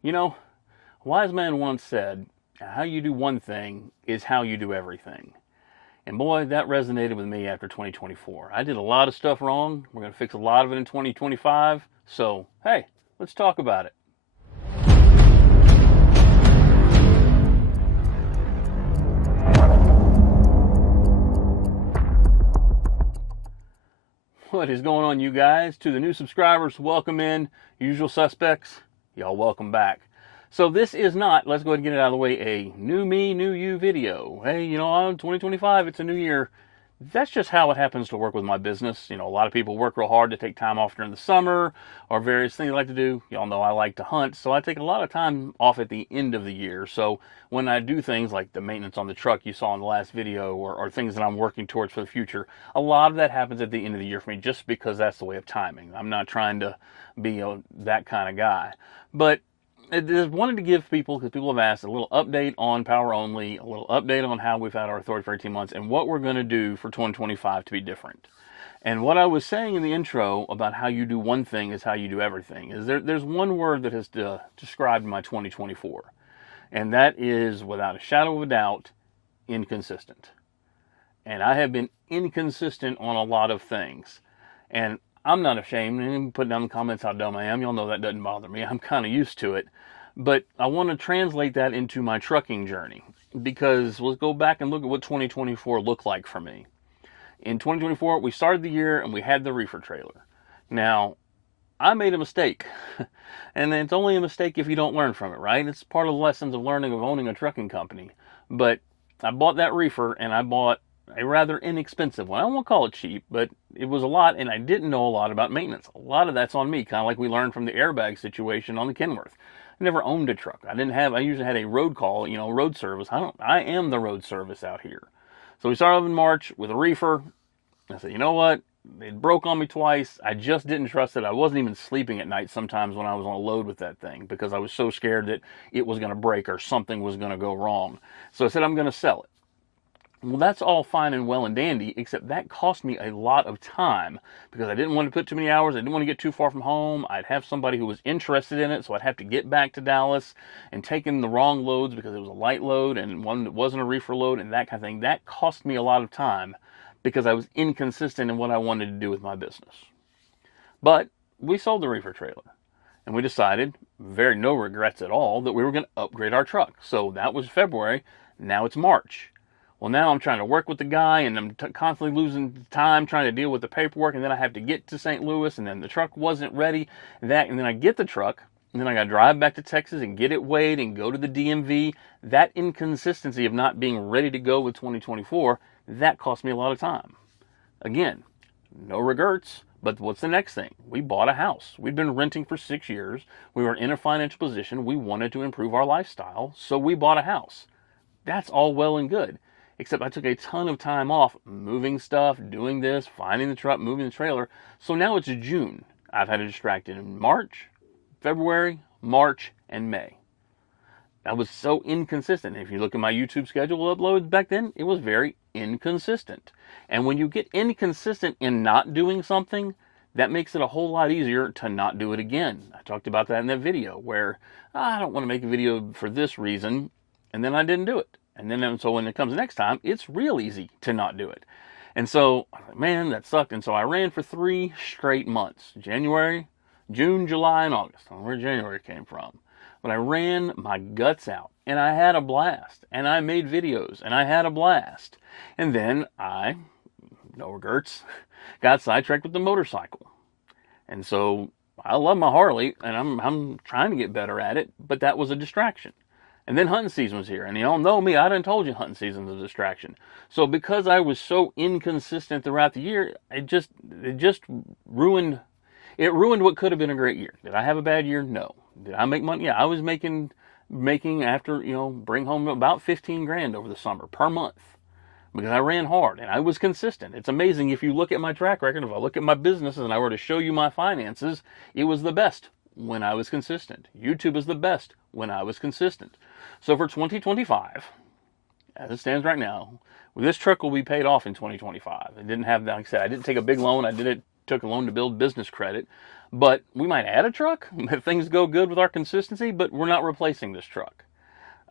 You know, a wise man once said, how you do one thing is how you do everything. And boy, that resonated with me after 2024. I did a lot of stuff wrong. We're going to fix a lot of it in 2025. So, hey, let's talk about it. What is going on, you guys? To the new subscribers, welcome in. Usual suspects, y'all welcome back. So this is not, let's go ahead and get it out of the way, a new me, new you video. Hey, on 2025, it's a new year. That's just how it happens to work with my business. A lot of people work real hard to take time off during the summer or various things I like to do. Y'all know I like to hunt, so I take a lot of time off at the end of the year. So when I do things like the maintenance on the truck you saw in the last video or things that I'm working towards for the future, a lot of that happens at the end of the year for me just because that's the way of timing. I'm not trying to be that kind of guy. But I just wanted to give people, because people have asked, a little update on Power Only, a little update on how we've had our authority for 18 months, and what we're going to do for 2025 to be different. And what I was saying in the intro about how you do one thing is how you do everything, is there's one word that has described my 2024, and that is, without a shadow of a doubt, inconsistent. And I have been inconsistent on a lot of things. And I'm not ashamed, and put down in the comments how dumb I am. Y'all know that doesn't bother me. I'm kind of used to it. But I want to translate that into my trucking journey, because let's go back and look at what 2024 looked like for me. In 2024, we started the year and we had the reefer trailer. Now, I made a mistake, and it's only a mistake if you don't learn from it, right? It's part of the lessons of learning of owning a trucking company. But I bought that reefer, and I bought a rather inexpensive one. I won't call it cheap, but it was a lot, and I didn't know a lot about maintenance. A lot of that's on me, kind of like we learned from the airbag situation on the Kenworth. I never owned a truck. I usually had a road call, road service. I am the road service out here. So we started in March with a reefer. I said, you know what? It broke on me twice. I just didn't trust it. I wasn't even sleeping at night sometimes when I was on a load with that thing, because I was so scared that it was going to break or something was going to go wrong. So I said, I'm going to sell it. Well, that's all fine and well and dandy, except that cost me a lot of time, because I didn't want to put too many hours. I didn't want to get too far from home. I'd have somebody who was interested in it, so I'd have to get back to Dallas and take in the wrong loads because it was a light load and one that wasn't a reefer load and that kind of thing. That cost me a lot of time because I was inconsistent in what I wanted to do with my business. But we sold the reefer trailer, and we decided, no regrets at all, that we were going to upgrade our truck. So that was February. Now it's March. Well, now I'm trying to work with the guy, and I'm constantly losing time trying to deal with the paperwork, and then I have to get to St. Louis, and then the truck wasn't ready, and then I get the truck, and then I got to drive back to Texas and get it weighed and go to the DMV. That inconsistency of not being ready to go with 2024, that cost me a lot of time. Again, no regrets, but what's the next thing? We bought a house. We'd been renting for 6 years. We were in a financial position. We wanted to improve our lifestyle, so we bought a house. That's all well and good. Except I took a ton of time off moving stuff, doing this, finding the truck, moving the trailer. So now it's June. I've had it distracted in March, February, March, and May. That was so inconsistent. If you look at my YouTube schedule uploads back then, it was very inconsistent. And when you get inconsistent in not doing something, that makes it a whole lot easier to not do it again. I talked about that in that video where I don't want to make a video for this reason, and then I didn't do it. And so when it comes next time, it's real easy to not do it. And so, man, that sucked. And so I ran for 3 straight months. January, June, July, and August. I don't know where January came from. But I ran my guts out. And I had a blast. And I made videos. And I had a blast. And then no regrets, got sidetracked with the motorcycle. And so I love my Harley. And I'm trying to get better at it. But that was a distraction. And then hunting season was here. And y'all know me, I done told you hunting season was a distraction. So because I was so inconsistent throughout the year, it just ruined what could have been a great year. Did I have a bad year? No. Did I make money? Yeah, I was making after, bring home about 15 grand over the summer per month. Because I ran hard and I was consistent. It's amazing if you look at my track record, if I look at my businesses and I were to show you my finances, it was the best when I was consistent. YouTube is the best when I was consistent. So for 2025, as it stands right now, this truck will be paid off in 2025. It didn't have, like I said, I didn't take a big loan. Took a loan to build business credit. But we might add a truck if things go good with our consistency, but we're not replacing this truck.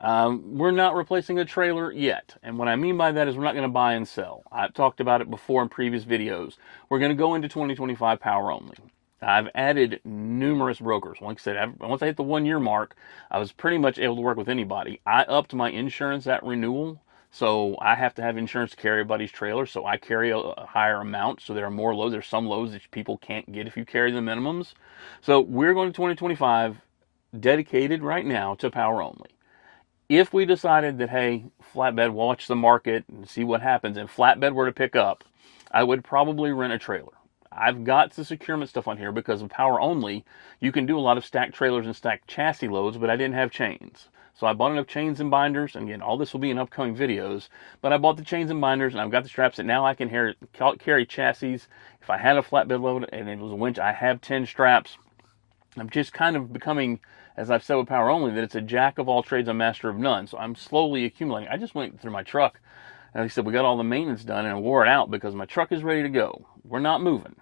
We're not replacing a trailer yet. And what I mean by that is we're not going to buy and sell. I've talked about it before in previous videos. We're going to go into 2025 power only. I've added numerous brokers. Like I said, once I hit the 1 year mark, I was pretty much able to work with anybody. I upped my insurance at renewal. So I have to have insurance to carry everybody's trailer. So I carry a higher amount. So there are more loads. There's some loads that people can't get if you carry the minimums. So we're going to 2025 dedicated right now to power only. If we decided that, hey, flatbed, watch the market and see what happens, and flatbed were to pick up, I would probably rent a trailer. I've got the securement stuff on here because of power only. You can do a lot of stacked trailers and stacked chassis loads, but I didn't have chains. So I bought enough chains and binders, and again, all this will be in upcoming videos, but I bought the chains and binders, and I've got the straps that now I can carry chassis. If I had a flatbed load and it was a winch, I have 10 straps. I'm just kind of becoming, as I've said with power only, that it's a jack of all trades, a master of none. So I'm slowly accumulating. I just went through my truck, and like I said, we got all the maintenance done, and I wore it out because my truck is ready to go. We're not moving.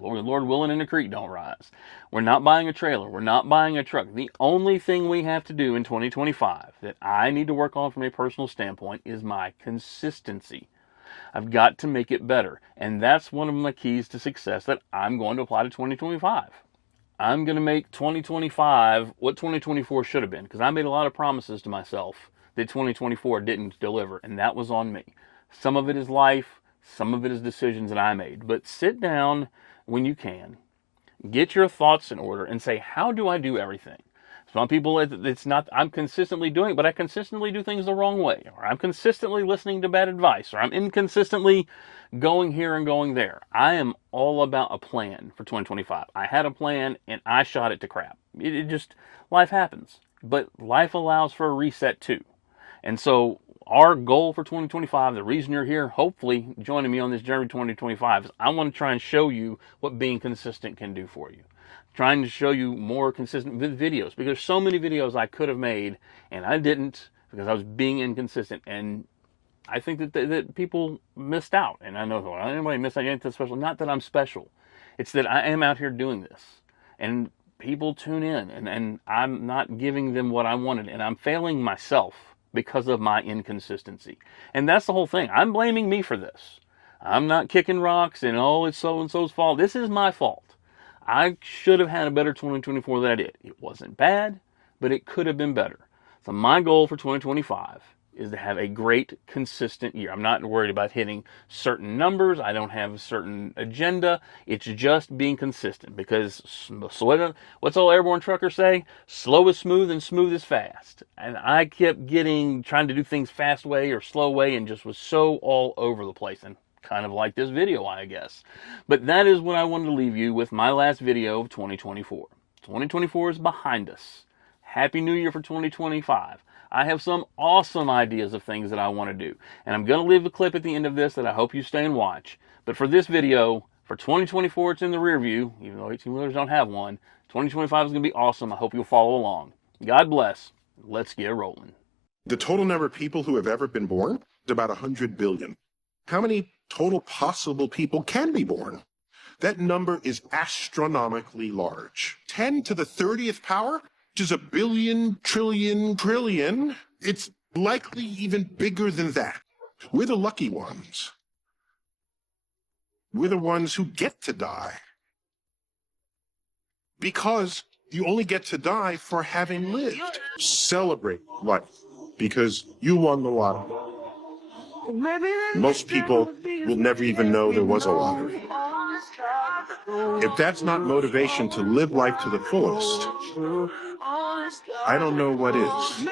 Lord willing, and the creek don't rise. We're not buying a trailer. We're not buying a truck. The only thing we have to do in 2025 that I need to work on from a personal standpoint is my consistency. I've got to make it better. And that's one of my keys to success that I'm going to apply to 2025. I'm going to make 2025 what 2024 should have been, because I made a lot of promises to myself that 2024 didn't deliver, and that was on me. Some of it is life. Some of it is decisions that I made. But sit down when you can, get your thoughts in order, and say, how do I do everything? Some people, it's not, I'm consistently doing it, but I consistently do things the wrong way, or I'm consistently listening to bad advice, or I'm inconsistently going here and going there. I am all about a plan for 2025. I had a plan, and I shot it to crap. It just, life happens, but life allows for a reset too. And so our goal for 2025, the reason you're here, hopefully joining me on this journey 2025, is I want to try and show you what being consistent can do for you. Trying to show you more consistent videos, because there's so many videos I could have made and I didn't because I was being inconsistent. And I think that people missed out. And I know, well, anybody missed out, anything special. Not that I'm special. It's that I am out here doing this. And people tune in, and I'm not giving them what I wanted. And I'm failing myself because of my inconsistency. And that's the whole thing. I'm blaming me for this. I'm not kicking rocks and, oh, it's so-and-so's fault. This is my fault. I should have had a better 2024 than I did. It wasn't bad, but it could have been better. So my goal for 2025 is to have a great, consistent year. I'm not worried about hitting certain numbers. I don't have a certain agenda. It's just being consistent, because what's all airborne truckers say? Slow is smooth and smooth is fast. And I kept trying to do things fast way or slow way, and just was so all over the place. And kind of like this video, I guess. But that is what I wanted to leave you with, my last video of 2024. 2024 is behind us. Happy New Year for 2025. I have some awesome ideas of things that I want to do. And I'm going to leave a clip at the end of this that I hope you stay and watch. But for this video, for 2024, it's in the rear view, even though 18-wheelers don't have one. 2025 is going to be awesome. I hope you'll follow along. God bless. Let's get rolling. The total number of people who have ever been born is about 100 billion. How many total possible people can be born? That number is astronomically large. 10 to the 30th power, which is a billion, trillion. It's likely even bigger than that. We're the lucky ones. We're the ones who get to die. Because you only get to die for having lived. Celebrate life, because you won the lottery. Most people will never even know there was a lottery. If that's not motivation to live life to the fullest, I don't know what is.